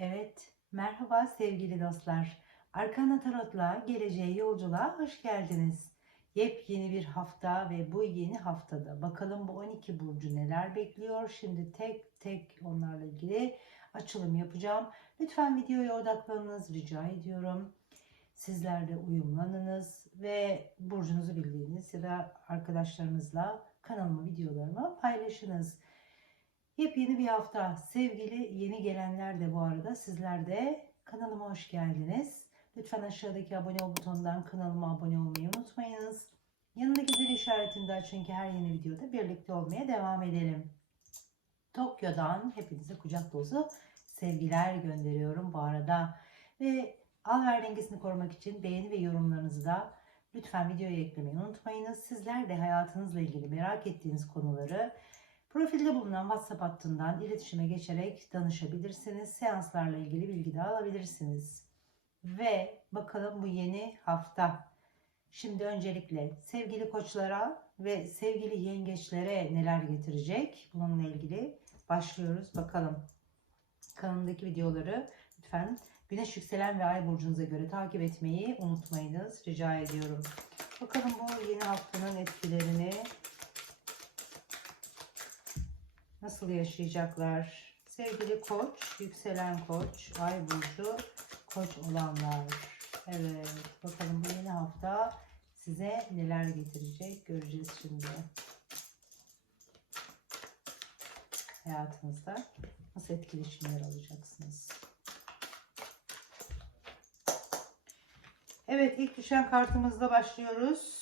Evet, merhaba sevgili dostlar. Arkana Tarot'la geleceğe yolculuğa hoş geldiniz. Yepyeni bir hafta ve bu yeni haftada bakalım bu 12 burcu neler bekliyor. Şimdi tek tek onlarla ilgili açılım yapacağım. Lütfen videoya odaklanınız rica ediyorum. Sizler de uyumlanınız ve burcunuzu bildiğiniz ya da arkadaşlarınızla kanalımı videolarımı paylaşınız. Yepyeni bir hafta. Sevgili yeni gelenler de bu arada sizler de kanalıma hoş geldiniz. Lütfen aşağıdaki abone ol butonundan kanalıma abone olmayı unutmayınız. Yanındaki zil işaretini de açın ki her yeni videoda birlikte olmaya devam edelim. Tokyo'dan hepinize kucak dolusu sevgiler gönderiyorum bu arada. Ve al ver dengesini korumak için beğeni ve yorumlarınızı da lütfen videoya eklemeyi unutmayınız. Sizler de hayatınızla ilgili merak ettiğiniz konuları Profilde bulunan WhatsApp hattından iletişime geçerek danışabilirsiniz. Seanslarla ilgili bilgi de alabilirsiniz. Ve bakalım bu yeni hafta. Şimdi öncelikle sevgili koçlara ve sevgili yengeçlere neler getirecek? Bununla ilgili başlıyoruz. Bakalım. Kanalımdaki videoları lütfen güneş yükselen ve ay burcunuza göre takip etmeyi unutmayınız. Rica ediyorum. Bakalım bu yeni haftanın etkilerini nasıl yaşayacaklar? Sevgili koç, yükselen koç, ay burcu, koç olanlar. Evet, bakalım bu yeni hafta size neler getirecek göreceğiz şimdi. Hayatınızda nasıl etkileşimler alacaksınız? Evet, ilk düşen kartımızla başlıyoruz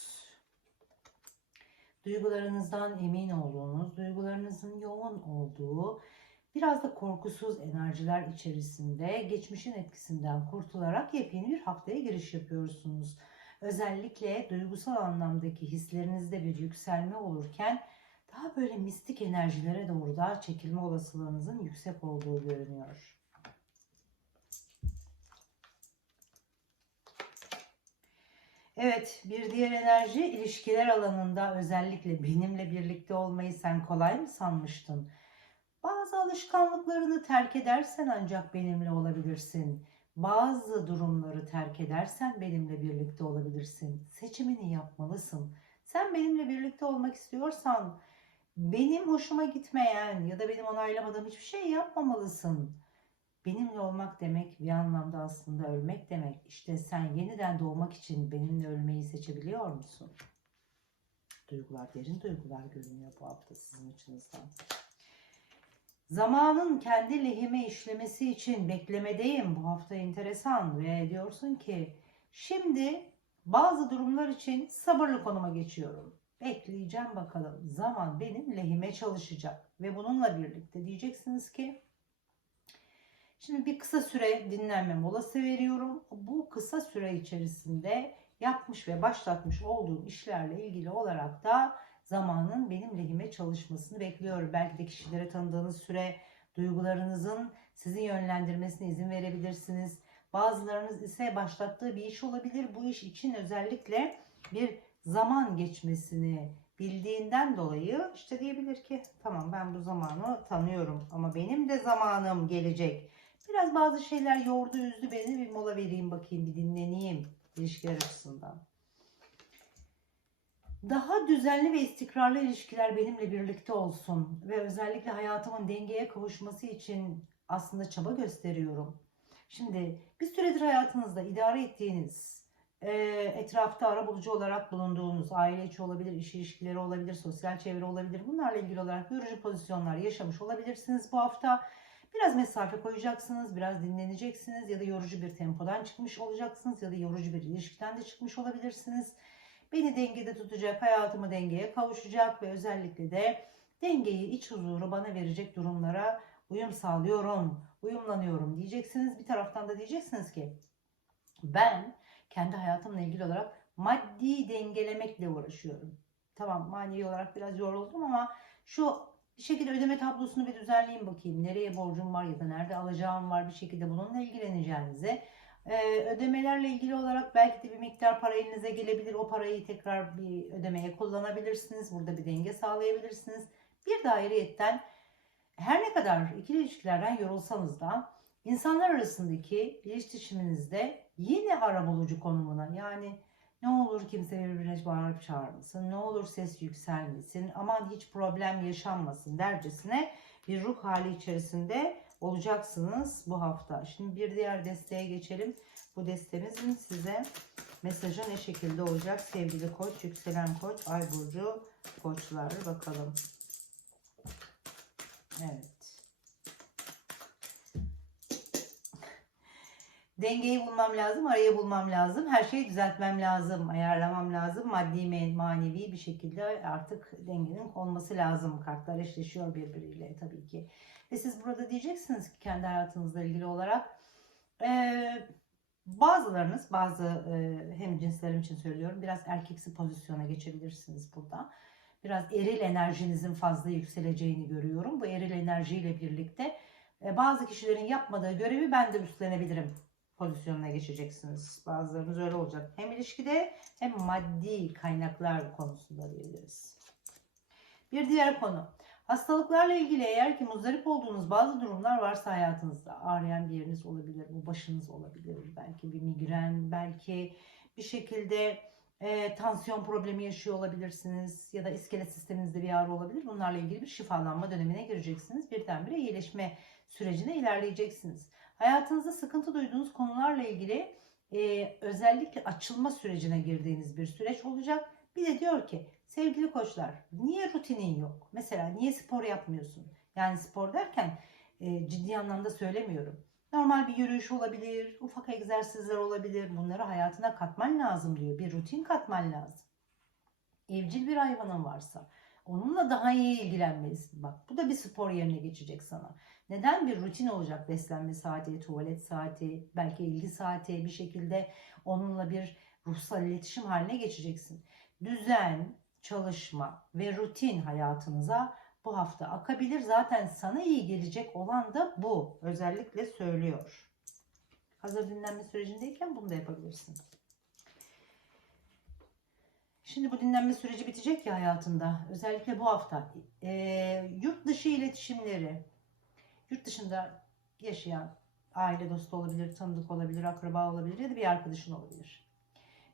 duygularınızdan emin olduğunuz, duygularınızın yoğun olduğu, biraz da korkusuz enerjiler içerisinde geçmişin etkisinden kurtularak yepyeni bir haftaya giriş yapıyorsunuz. Özellikle duygusal anlamdaki hislerinizde bir yükselme olurken daha böyle mistik enerjilere doğru da çekilme olasılığınızın yüksek olduğu görünüyor. Evet, bir diğer enerji ilişkiler alanında özellikle benimle birlikte olmayı sen kolay mı sanmıştın? Bazı alışkanlıklarını terk edersen ancak benimle olabilirsin. Bazı durumları terk edersen benimle birlikte olabilirsin. Seçimini yapmalısın. Sen benimle birlikte olmak istiyorsan benim hoşuma gitmeyen ya da benim onaylamadığım hiçbir şey yapmamalısın. Benimle olmak demek bir anlamda aslında ölmek demek. İşte sen yeniden doğmak için benimle ölmeyi seçebiliyor musun? Duygular, derin duygular görünüyor bu hafta sizin açınızdan. Zamanın kendi lehime işlemesi için beklemedeyim. Bu hafta enteresan ve diyorsun ki şimdi bazı durumlar için sabırlı konuma geçiyorum. Bekleyeceğim bakalım. Zaman benim lehime çalışacak ve bununla birlikte diyeceksiniz ki Şimdi bir kısa süre dinlenme molası veriyorum. Bu kısa süre içerisinde yapmış ve başlatmış olduğum işlerle ilgili olarak da zamanın benim lehime çalışmasını bekliyorum. Belki de kişilere tanıdığınız süre duygularınızın sizi yönlendirmesine izin verebilirsiniz. Bazılarınız ise başlattığı bir iş olabilir. Bu iş için özellikle bir zaman geçmesini bildiğinden dolayı işte diyebilir ki tamam ben bu zamanı tanıyorum ama benim de zamanım gelecek. Biraz bazı şeyler yordu üzdü beni. Bir mola vereyim bakayım bir dinleneyim ilişkiler açısından. Daha düzenli ve istikrarlı ilişkiler benimle birlikte olsun ve özellikle hayatımın dengeye kavuşması için aslında çaba gösteriyorum. Şimdi bir süredir hayatınızda idare ettiğiniz, e, etrafta arabulucu olarak bulunduğunuz, aile içi olabilir, iş ilişkileri olabilir, sosyal çevre olabilir. Bunlarla ilgili olarak yorucu pozisyonlar yaşamış olabilirsiniz bu hafta. Biraz mesafe koyacaksınız, biraz dinleneceksiniz ya da yorucu bir tempodan çıkmış olacaksınız ya da yorucu bir ilişkiden de çıkmış olabilirsiniz. Beni dengede tutacak, hayatımı dengeye kavuşacak ve özellikle de dengeyi, iç huzuru bana verecek durumlara uyum sağlıyorum, uyumlanıyorum diyeceksiniz. Bir taraftan da diyeceksiniz ki ben kendi hayatımla ilgili olarak maddi dengelemekle uğraşıyorum. Tamam manevi olarak biraz yoruldum ama şu bir şekilde ödeme tablosunu bir düzenleyin bakayım. Nereye borcum var ya da nerede alacağım var bir şekilde bununla ilgileneceğinize. Ee, ödemelerle ilgili olarak belki de bir miktar para elinize gelebilir. O parayı tekrar bir ödemeye kullanabilirsiniz. Burada bir denge sağlayabilirsiniz. Bir de ayrıyetten her ne kadar ikili ilişkilerden yorulsanız da İnsanlar arasındaki iletişiminizde yeni arabulucu konumuna yani ne olur kimse birbirine bağırıp çağırmasın, ne olur ses yükselmesin, aman hiç problem yaşanmasın dercesine bir ruh hali içerisinde olacaksınız bu hafta. Şimdi bir diğer desteğe geçelim. Bu destemizin size mesajı ne şekilde olacak sevgili koç, yükselen koç, ay burcu koçlar bakalım. Evet. Dengeyi bulmam lazım, arayı bulmam lazım. Her şeyi düzeltmem lazım, ayarlamam lazım. Maddi, manevi bir şekilde artık dengenin olması lazım. Kartlar eşleşiyor birbiriyle tabii ki. Ve siz burada diyeceksiniz ki kendi hayatınızla ilgili olarak ee, bazılarınız, bazı e, hem cinslerim için söylüyorum biraz erkeksi pozisyona geçebilirsiniz burada. Biraz eril enerjinizin fazla yükseleceğini görüyorum. Bu eril enerjiyle birlikte e, bazı kişilerin yapmadığı görevi ben de üstlenebilirim pozisyonuna geçeceksiniz. Bazılarınız öyle olacak. Hem ilişkide hem maddi kaynaklar konusunda diyebiliriz. Bir diğer konu. Hastalıklarla ilgili eğer ki muzdarip olduğunuz bazı durumlar varsa hayatınızda ağrıyan bir yeriniz olabilir, bu başınız olabilir, belki bir migren, belki bir şekilde e, tansiyon problemi yaşıyor olabilirsiniz ya da iskelet sisteminizde bir ağrı olabilir. Bunlarla ilgili bir şifalanma dönemine gireceksiniz. Birdenbire iyileşme sürecine ilerleyeceksiniz. Hayatınızda sıkıntı duyduğunuz konularla ilgili e, özellikle açılma sürecine girdiğiniz bir süreç olacak. Bir de diyor ki sevgili koçlar niye rutinin yok? Mesela niye spor yapmıyorsun? Yani spor derken e, ciddi anlamda söylemiyorum. Normal bir yürüyüş olabilir, ufak egzersizler olabilir. Bunları hayatına katman lazım diyor. Bir rutin katman lazım. Evcil bir hayvanın varsa onunla daha iyi ilgilenmelisin. Bak bu da bir spor yerine geçecek sana. Neden bir rutin olacak beslenme saati, tuvalet saati, belki ilgi saati bir şekilde onunla bir ruhsal iletişim haline geçeceksin. Düzen, çalışma ve rutin hayatınıza bu hafta akabilir. Zaten sana iyi gelecek olan da bu. Özellikle söylüyor. Hazır dinlenme sürecindeyken bunu da yapabilirsin. Şimdi bu dinlenme süreci bitecek ya hayatında. Özellikle bu hafta. E, yurt dışı iletişimleri, yurt dışında yaşayan aile dostu olabilir, tanıdık olabilir, akraba olabilir ya da bir arkadaşın olabilir.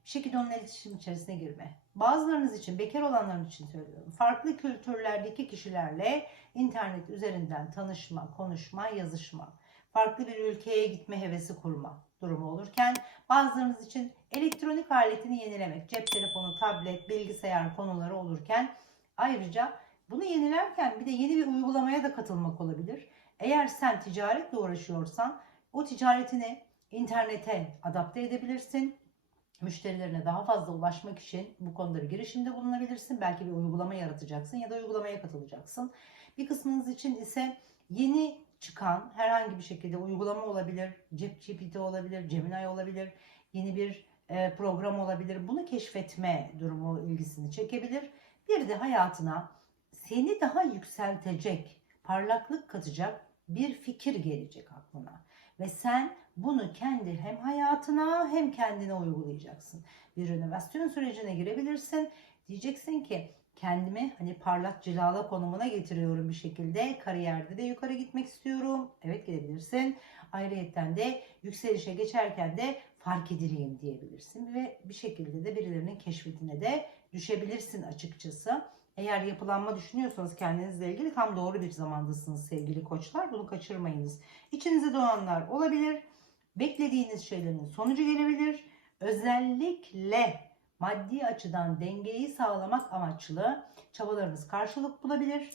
Bir şekilde onunla iletişim içerisine girme. Bazılarınız için, bekar olanların için söylüyorum. Farklı kültürlerdeki kişilerle internet üzerinden tanışma, konuşma, yazışma. Farklı bir ülkeye gitme hevesi kurma durumu olurken bazılarınız için elektronik aletini yenilemek, cep telefonu, tablet, bilgisayar konuları olurken ayrıca bunu yenilerken bir de yeni bir uygulamaya da katılmak olabilir. Eğer sen ticaretle uğraşıyorsan o ticaretini internete adapte edebilirsin. Müşterilerine daha fazla ulaşmak için bu konuda bir girişimde bulunabilirsin. Belki bir uygulama yaratacaksın ya da uygulamaya katılacaksın. Bir kısmınız için ise yeni çıkan herhangi bir şekilde uygulama olabilir, cep GPT olabilir, Gemini olabilir, yeni bir e, program olabilir. Bunu keşfetme durumu ilgisini çekebilir. Bir de hayatına seni daha yükseltecek, parlaklık katacak bir fikir gelecek aklına. Ve sen bunu kendi hem hayatına hem kendine uygulayacaksın. Bir inovasyon sürecine girebilirsin. Diyeceksin ki kendimi hani parlak cilala konumuna getiriyorum bir şekilde. Kariyerde de yukarı gitmek istiyorum. Evet gidebilirsin. Ayrıyetten de yükselişe geçerken de fark edileyim diyebilirsin. Ve bir şekilde de birilerinin keşfetine de düşebilirsin açıkçası. Eğer yapılanma düşünüyorsanız kendinizle ilgili tam doğru bir zamandasınız sevgili koçlar. Bunu kaçırmayınız. İçinize doğanlar olabilir. Beklediğiniz şeylerin sonucu gelebilir. Özellikle maddi açıdan dengeyi sağlamak amaçlı çabalarınız karşılık bulabilir.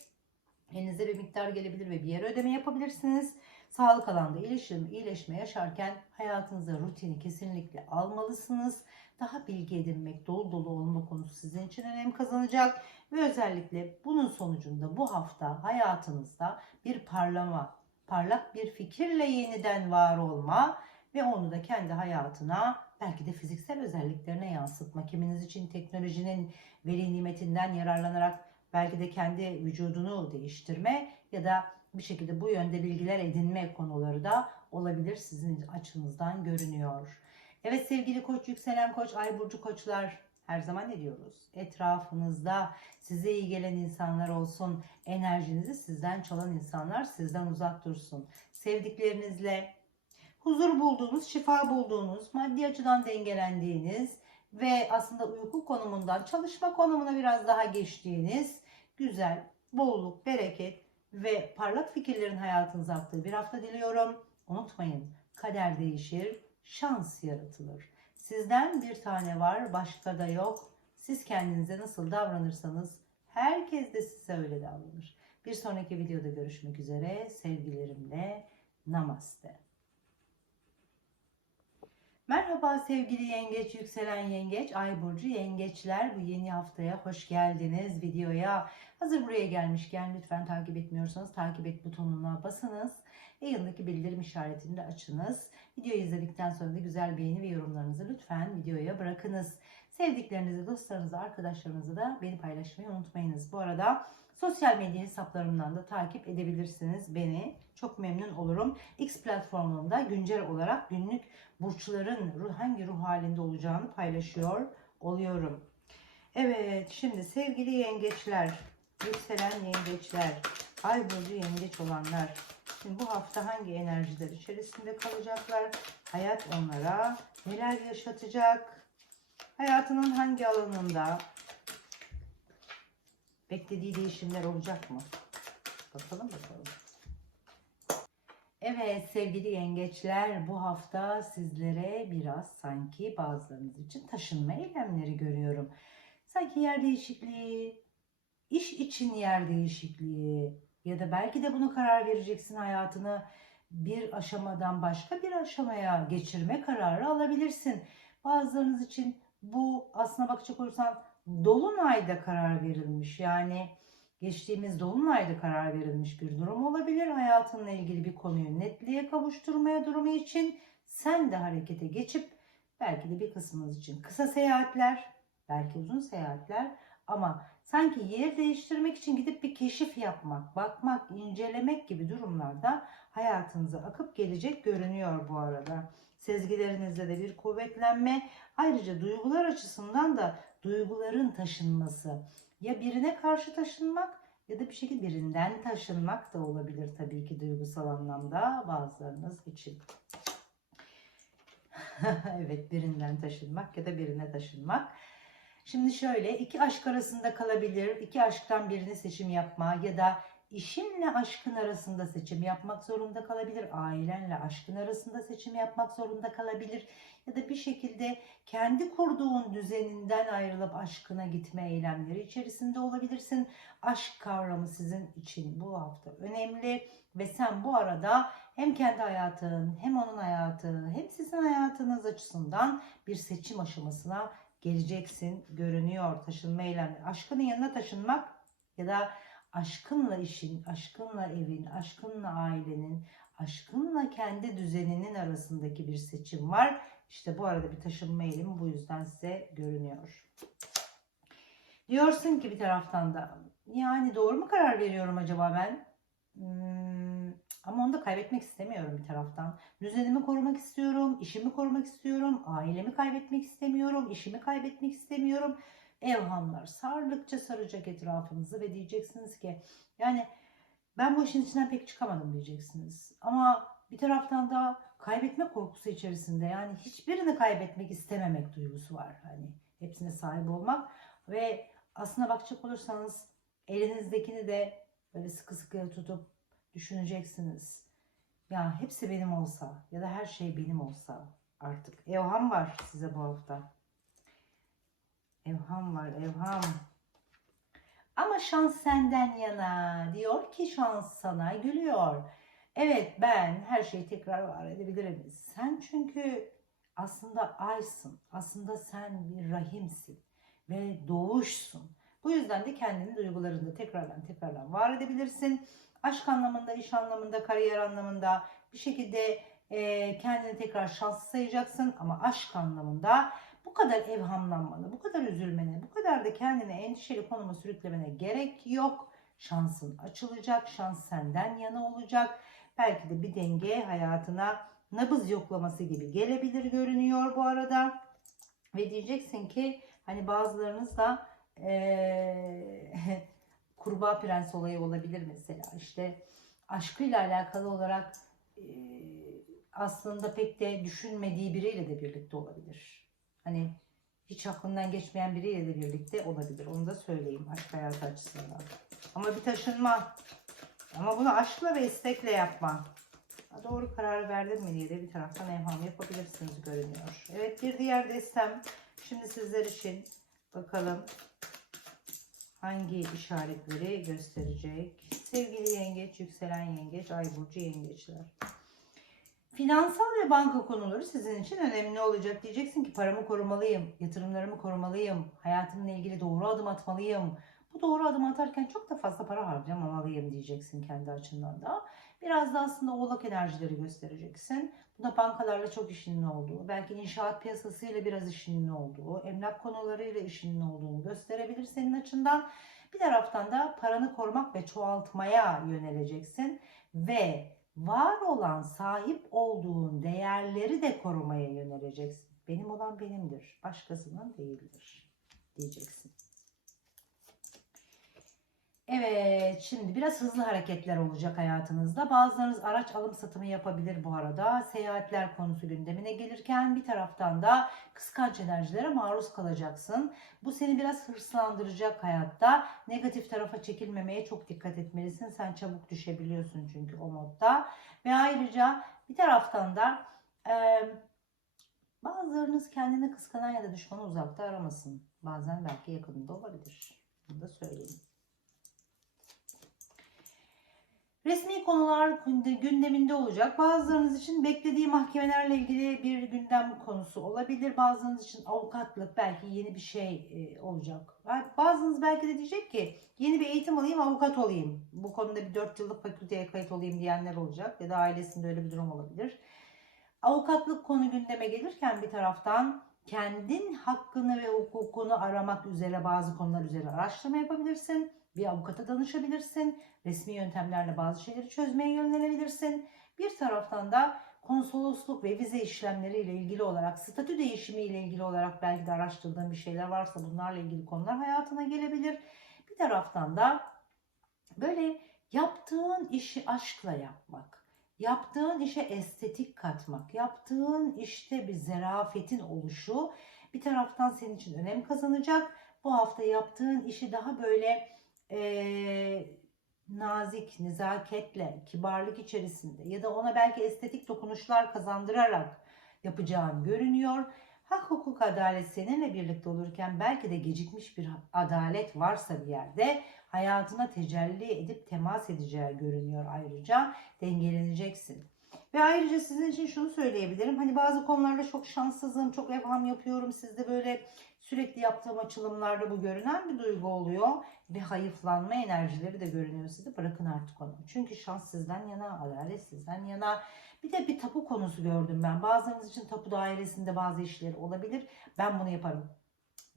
Elinize bir miktar gelebilir ve bir yere ödeme yapabilirsiniz. Sağlık alanda iyileşme, iyileşme yaşarken hayatınıza rutini kesinlikle almalısınız. Daha bilgi edinmek, dolu dolu olma konusu sizin için önem kazanacak. Ve özellikle bunun sonucunda bu hafta hayatınızda bir parlama, parlak bir fikirle yeniden var olma ve onu da kendi hayatına belki de fiziksel özelliklerine yansıtma. Kiminiz için teknolojinin veri nimetinden yararlanarak belki de kendi vücudunu değiştirme ya da bir şekilde bu yönde bilgiler edinme konuları da olabilir sizin açınızdan görünüyor. Evet sevgili koç, yükselen koç, ay burcu koçlar her zaman ne diyoruz? Etrafınızda size iyi gelen insanlar olsun. Enerjinizi sizden çalan insanlar sizden uzak dursun. Sevdiklerinizle, huzur bulduğunuz, şifa bulduğunuz, maddi açıdan dengelendiğiniz ve aslında uyku konumundan çalışma konumuna biraz daha geçtiğiniz güzel, bolluk, bereket ve parlak fikirlerin hayatınıza aktığı bir hafta diliyorum. Unutmayın, kader değişir, şans yaratılır. Sizden bir tane var, başka da yok. Siz kendinize nasıl davranırsanız herkes de size öyle davranır. Bir sonraki videoda görüşmek üzere. Sevgilerimle namaste. Merhaba sevgili yengeç, yükselen yengeç, ay burcu yengeçler. Bu yeni haftaya hoş geldiniz videoya. Hazır buraya gelmişken lütfen takip etmiyorsanız takip et butonuna basınız. Ve yanındaki bildirim işaretini de açınız. Videoyu izledikten sonra da güzel beğeni ve yorumlarınızı lütfen videoya bırakınız. Sevdiklerinizi, dostlarınızı, arkadaşlarınızı da beni paylaşmayı unutmayınız. Bu arada sosyal medya hesaplarımdan da takip edebilirsiniz beni. Çok memnun olurum. X platformunda güncel olarak günlük burçların hangi ruh halinde olacağını paylaşıyor oluyorum. Evet, şimdi sevgili yengeçler, yükselen yengeçler, ay burcu yengeç olanlar, şimdi bu hafta hangi enerjiler içerisinde kalacaklar? Hayat onlara neler yaşatacak? Hayatının hangi alanında beklediği değişimler olacak mı? Bakalım bakalım. Evet sevgili yengeçler bu hafta sizlere biraz sanki bazılarınız için taşınma eylemleri görüyorum. Sanki yer değişikliği, iş için yer değişikliği ya da belki de bunu karar vereceksin hayatını bir aşamadan başka bir aşamaya geçirme kararı alabilirsin. Bazılarınız için bu aslına bakacak olursan dolunayda karar verilmiş. Yani geçtiğimiz dolunayda karar verilmiş bir durum olabilir. Hayatınla ilgili bir konuyu netliğe kavuşturmaya durumu için sen de harekete geçip belki de bir kısmınız için kısa seyahatler, belki uzun seyahatler ama sanki yer değiştirmek için gidip bir keşif yapmak, bakmak, incelemek gibi durumlarda hayatınıza akıp gelecek görünüyor bu arada. Sezgilerinizde de bir kuvvetlenme, ayrıca duygular açısından da duyguların taşınması. Ya birine karşı taşınmak ya da bir şekilde birinden taşınmak da olabilir tabii ki duygusal anlamda bazılarınız için. evet birinden taşınmak ya da birine taşınmak. Şimdi şöyle iki aşk arasında kalabilir. iki aşktan birini seçim yapma ya da işinle aşkın arasında seçim yapmak zorunda kalabilir. Ailenle aşkın arasında seçim yapmak zorunda kalabilir. Ya da bir şekilde kendi kurduğun düzeninden ayrılıp aşkına gitme eylemleri içerisinde olabilirsin. Aşk kavramı sizin için bu hafta önemli ve sen bu arada hem kendi hayatın hem onun hayatı hem sizin hayatınız açısından bir seçim aşamasına geleceksin görünüyor taşınma eylemleri. Aşkının yanına taşınmak ya da aşkınla işin, aşkınla evin, aşkınla ailenin, aşkınla kendi düzeninin arasındaki bir seçim var. İşte bu arada bir taşınma eğilimi bu yüzden size görünüyor. Diyorsun ki bir taraftan da yani doğru mu karar veriyorum acaba ben? Hmm, ama onu da kaybetmek istemiyorum bir taraftan. Düzenimi korumak istiyorum, işimi korumak istiyorum, ailemi kaybetmek istemiyorum, işimi kaybetmek istemiyorum. Evhamlar sardıkça saracak etrafınızı ve diyeceksiniz ki yani ben bu işin içinden pek çıkamadım diyeceksiniz. Ama bir taraftan da kaybetme korkusu içerisinde yani hiçbirini kaybetmek istememek duygusu var. Hani hepsine sahip olmak ve aslına bakacak olursanız elinizdekini de böyle sıkı sıkı tutup düşüneceksiniz. Ya hepsi benim olsa ya da her şey benim olsa artık. Evham var size bu hafta. Evham var, evham. Ama şans senden yana. Diyor ki şans sana gülüyor. Evet ben her şeyi tekrar var edebilirim. Sen çünkü aslında aysın. Aslında sen bir rahimsin ve doğuşsun. Bu yüzden de kendini duygularında tekrardan tekrardan var edebilirsin. Aşk anlamında, iş anlamında, kariyer anlamında bir şekilde e, kendini tekrar şanslı sayacaksın. Ama aşk anlamında bu kadar evhamlanmana, bu kadar üzülmene, bu kadar da kendini endişeli konuma sürüklemene gerek yok. Şansın açılacak, şans senden yana olacak. Belki de bir denge hayatına nabız yoklaması gibi gelebilir görünüyor bu arada. Ve diyeceksin ki hani bazılarınız da ee, kurbağa prens olayı olabilir mesela. İşte aşkıyla alakalı olarak e, aslında pek de düşünmediği biriyle de birlikte olabilir. Hani hiç aklından geçmeyen biriyle de birlikte olabilir. Onu da söyleyeyim aşk hayatı açısından. Ama bir taşınma. Ama bunu aşkla ve istekle yapma. Doğru karar verdin mi diye de bir taraftan evham yapabilirsiniz görünüyor. Evet bir diğer destem. Şimdi sizler için bakalım hangi işaretleri gösterecek. Sevgili yengeç, yükselen yengeç, ay burcu yengeçler. Finansal ve banka konuları sizin için önemli olacak. Diyeceksin ki paramı korumalıyım, yatırımlarımı korumalıyım, hayatımla ilgili doğru adım atmalıyım. Bu doğru adım atarken çok da fazla para harcamamalıyım diyeceksin kendi açından da. Biraz da aslında oğlak enerjileri göstereceksin. Bunda bankalarla çok işinin olduğu, belki inşaat piyasasıyla biraz işinin olduğu, emlak konularıyla işinin olduğunu gösterebilir senin açından. Bir taraftan da paranı korumak ve çoğaltmaya yöneleceksin ve var olan sahip olduğun değerleri de korumaya yöneleceksin. Benim olan benimdir, başkasının değildir diyeceksin. Evet, şimdi biraz hızlı hareketler olacak hayatınızda. Bazılarınız araç alım satımı yapabilir bu arada. Seyahatler konusu gündemine gelirken bir taraftan da kıskanç enerjilere maruz kalacaksın. Bu seni biraz hırslandıracak hayatta. Negatif tarafa çekilmemeye çok dikkat etmelisin. Sen çabuk düşebiliyorsun çünkü o modda. Ve ayrıca bir taraftan da e, bazılarınız kendini kıskanan ya da düşmanı uzakta aramasın. Bazen belki yakınında olabilir. Bunu da söyleyeyim. Resmi konular gündeminde olacak. Bazılarınız için beklediği mahkemelerle ilgili bir gündem konusu olabilir. Bazılarınız için avukatlık belki yeni bir şey e, olacak. Bazınız belki de diyecek ki yeni bir eğitim alayım avukat olayım. Bu konuda bir 4 yıllık fakülteye kayıt olayım diyenler olacak. Ya da ailesinde öyle bir durum olabilir. Avukatlık konu gündeme gelirken bir taraftan kendin hakkını ve hukukunu aramak üzere bazı konular üzerine araştırma yapabilirsin. Bir avukata danışabilirsin. Resmi yöntemlerle bazı şeyleri çözmeye yönelebilirsin. Bir taraftan da konsolosluk ve vize işlemleri ile ilgili olarak, statü değişimi ile ilgili olarak belki de araştırdığın bir şeyler varsa bunlarla ilgili konular hayatına gelebilir. Bir taraftan da böyle yaptığın işi aşkla yapmak, yaptığın işe estetik katmak, yaptığın işte bir zerafetin oluşu bir taraftan senin için önem kazanacak. Bu hafta yaptığın işi daha böyle e, nazik, nezaketle, kibarlık içerisinde ya da ona belki estetik dokunuşlar kazandırarak yapacağın görünüyor. Hak, hukuk, adalet seninle birlikte olurken belki de gecikmiş bir adalet varsa bir yerde hayatına tecelli edip temas edeceği görünüyor ayrıca dengeleneceksin. Ve ayrıca sizin için şunu söyleyebilirim. Hani bazı konularda çok şanssızım, çok evham yapıyorum. Sizde böyle sürekli yaptığım açılımlarda bu görünen bir duygu oluyor. Ve hayıflanma enerjileri de görünüyor sizde. Bırakın artık onu. Çünkü şans sizden yana, adalet sizden yana. Bir de bir tapu konusu gördüm ben. Bazılarınız için tapu dairesinde bazı işleri olabilir. Ben bunu yaparım.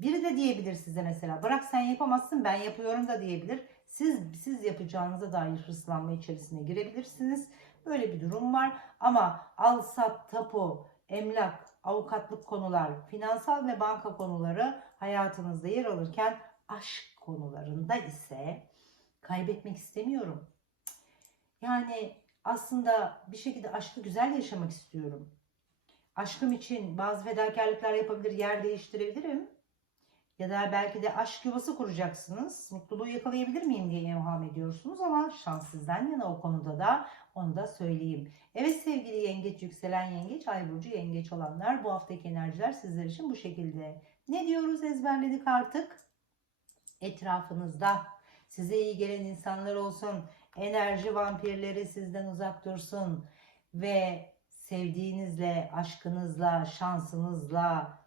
Biri de diyebilir size mesela bırak sen yapamazsın ben yapıyorum da diyebilir. Siz siz yapacağınıza dair hırslanma içerisine girebilirsiniz. Böyle bir durum var. Ama al sat, tapu, emlak, avukatlık konular, finansal ve banka konuları hayatınızda yer alırken aşk konularında ise kaybetmek istemiyorum. Yani aslında bir şekilde aşkı güzel yaşamak istiyorum. Aşkım için bazı fedakarlıklar yapabilir, yer değiştirebilirim. Ya da belki de aşk yuvası kuracaksınız. Mutluluğu yakalayabilir miyim diye evham ediyorsunuz ama şans sizden yana o konuda da onu da söyleyeyim. Evet sevgili yengeç, yükselen yengeç, ay burcu yengeç olanlar bu haftaki enerjiler sizler için bu şekilde. Ne diyoruz ezberledik artık? Etrafınızda size iyi gelen insanlar olsun. Enerji vampirleri sizden uzak dursun. Ve sevdiğinizle, aşkınızla, şansınızla,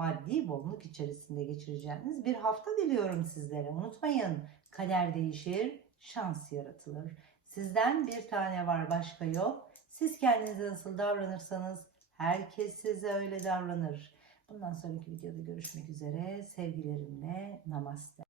maddi bolluk içerisinde geçireceğiniz bir hafta diliyorum sizlere. Unutmayın kader değişir, şans yaratılır. Sizden bir tane var başka yok. Siz kendinize nasıl davranırsanız herkes size öyle davranır. Bundan sonraki videoda görüşmek üzere. Sevgilerimle namaste.